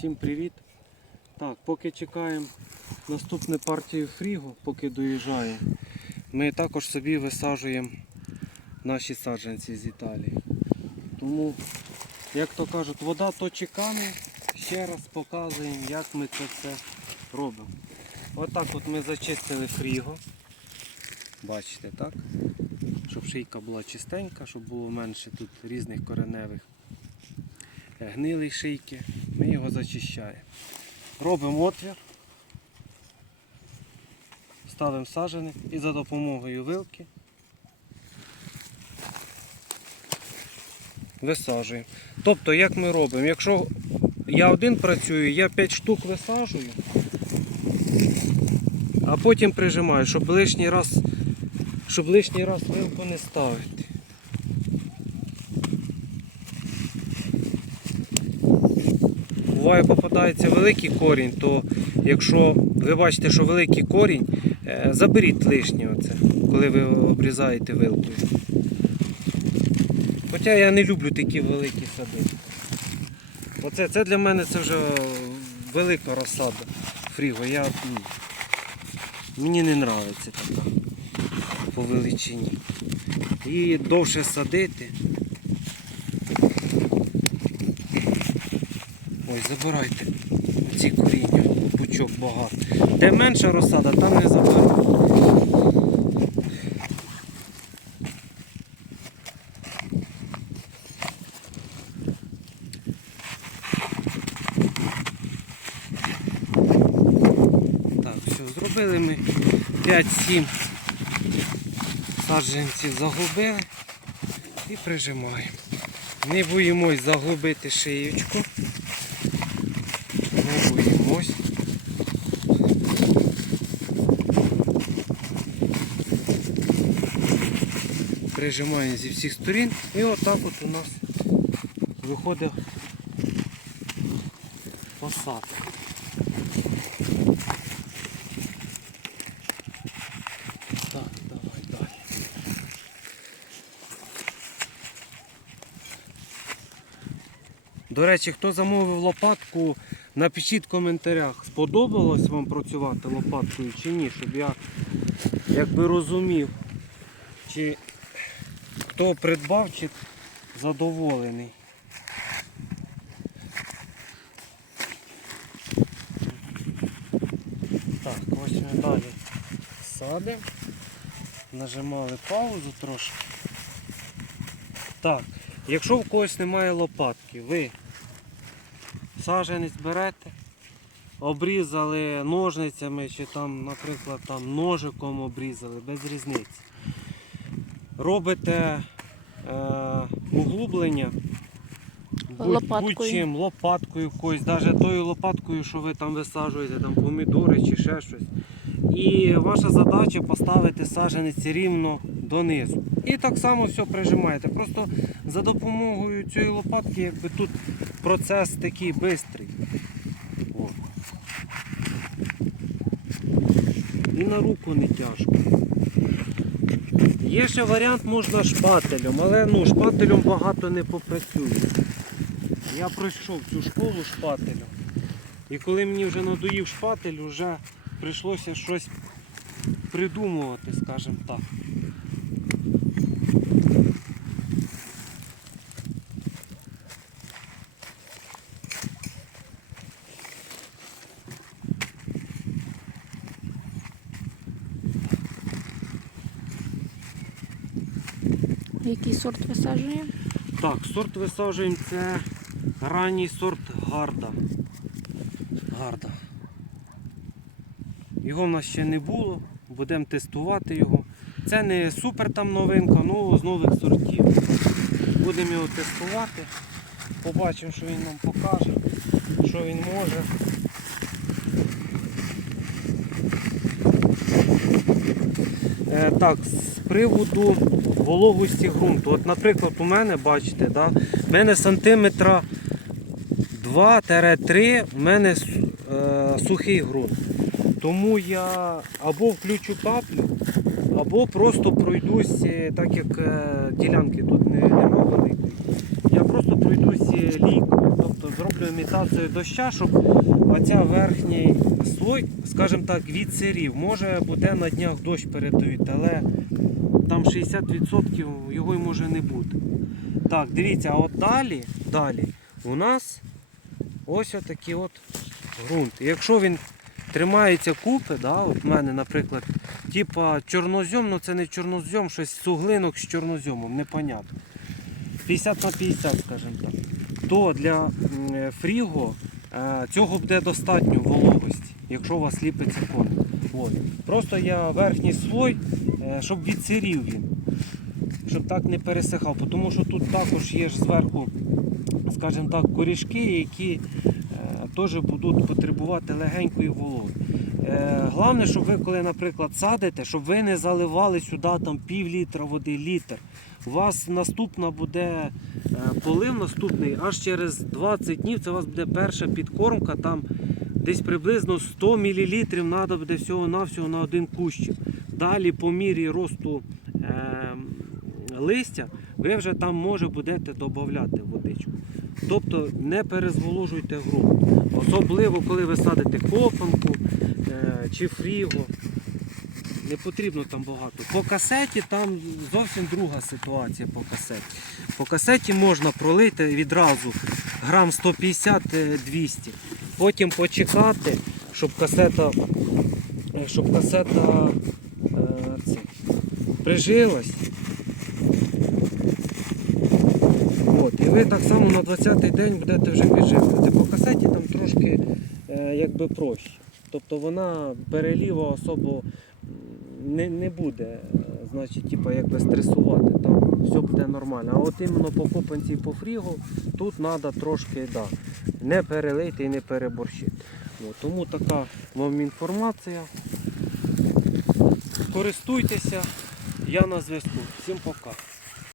Всім привіт. Так, поки чекаємо наступну партію фрігу, поки доїжджає, ми також собі висаджуємо наші саджанці з Італії. Тому, як то кажуть, вода точиками. Ще раз показуємо, як ми це все робимо. Отак от ми зачистили фріго. Бачите, так? Щоб шийка була чистенька, щоб було менше тут різних кореневих е, гнилої шийки. Ми його зачищаємо. Робимо отвір, ставимо саженик і за допомогою вилки висаджуємо. Тобто, як ми робимо? Якщо я один працюю, я 5 штук висаджую, а потім прижимаю, щоб лишній раз, щоб лишній раз вилку не ставити. Буває попадається великий корінь, то якщо ви бачите, що великий корінь, е, заберіть лишнє оце, коли ви обрізаєте вилкою. Хоча я не люблю такі великі сади. Оце це для мене це вже велика розсада фріго. Я, мені не подобається така по величині. І довше садити. Ой, забирайте ці коріння, пучок багато. Де менша розсада, там не заберу. Так, все, зробили ми 5-7 саджанців загубили і прижимаємо. Не боїмось загубити шиєчку. Не боїмось. Прижимаємо зі всіх сторін і отак от у нас виходить посадка. Так, давай далі. До речі, хто замовив лопатку, напишіть в коментарях, сподобалось вам працювати лопаткою чи ні, щоб я якби розумів, чи хто придбав, чи задоволений. Так, ось ми далі садимо. Нажимали паузу трошки. Так, якщо в когось немає лопатки, ви саженець берете, обрізали ножницями чи там, наприклад, там ножиком обрізали, без різниці. Робите е, углублення будь- Лопаткою. будь-чим, лопаткою якоюсь, навіть тою лопаткою, що ви там висаджуєте, там помідори чи ще щось. І ваша задача поставити саджанець рівно донизу. І так само все прижимаєте. Просто за допомогою цієї лопатки, якби тут процес такий швидкий. І на руку не тяжко. Є ще варіант можна шпателем, але ну, шпателем багато не попрацює. Я пройшов цю школу шпателем. І коли мені вже надоїв шпатель, вже прийшлося щось придумувати, скажімо так. Який сорт висаджуємо? Так, сорт висаджуємо це ранній сорт гарда. Гарда. Його в нас ще не було, будемо тестувати його. Це не супер там новинка, ну з нових сортів. Будемо його тестувати. Побачимо, що він нам покаже, що він може. Е, так, з приводу вологості ґрунту. От, наприклад, у мене, бачите, да, в мене сантиметра 2-3 в мене е, сухий ґрунт. Тому я або включу каплю, або просто пройдусь, е, так як е, ділянки тут не, великої. Я просто пройдусь е, лійкою, тобто зроблю імітацію доща, щоб оця верхній слой, скажімо так, відсирів. Може буде на днях дощ передають, але там 60% його може не бути. Так, дивіться, а от далі, далі у нас ось отакий от ґрунт. Якщо він тримається купи, да, от в мене, наприклад, типа чорнозьом, ну це не чорнозьом, щось суглинок з чорнозьомом, непонятно. 50 на 50, скажімо так. То для е, фріго е, цього буде достатньо вологості, якщо у вас ліпиться коник. От. Просто я верхній слой, е, щоб відсирів він, щоб так не пересихав, тому що тут також є ж зверху, скажімо так, корішки, які е, теж будуть потребувати легенької вологи. Е, Головне, щоб ви, коли, наприклад, садите, щоб ви не заливали сюди там пів літра води, літр. У вас наступна буде полив наступний аж через 20 днів. Це у вас буде перша підкормка. Там десь приблизно 100 мл треба буде всього-навсього на один кущик. Далі по мірі росту е, листя ви вже там може будете додати водичку. Тобто не перезволожуйте ґрунт. Особливо, коли ви садите копанку е, чи фріго. Не потрібно там багато. По касеті там зовсім друга ситуація по касеті. По касеті можна пролити відразу грам 150-200. Потім почекати, щоб касета, е, щоб касета це, прижилась. От, і ви так само на 20-й день будете вже підживлювати. По касеті там трошки е, якби проще. Тобто вона переліва особо не, не буде, значить, типу, якби стресувати, там все буде нормально. А от іменно по копанці по фрігу тут треба трошки да, не перелити і не переборщити. От, тому така вам інформація. Користуйтеся, я на зв'язку. Всім пока.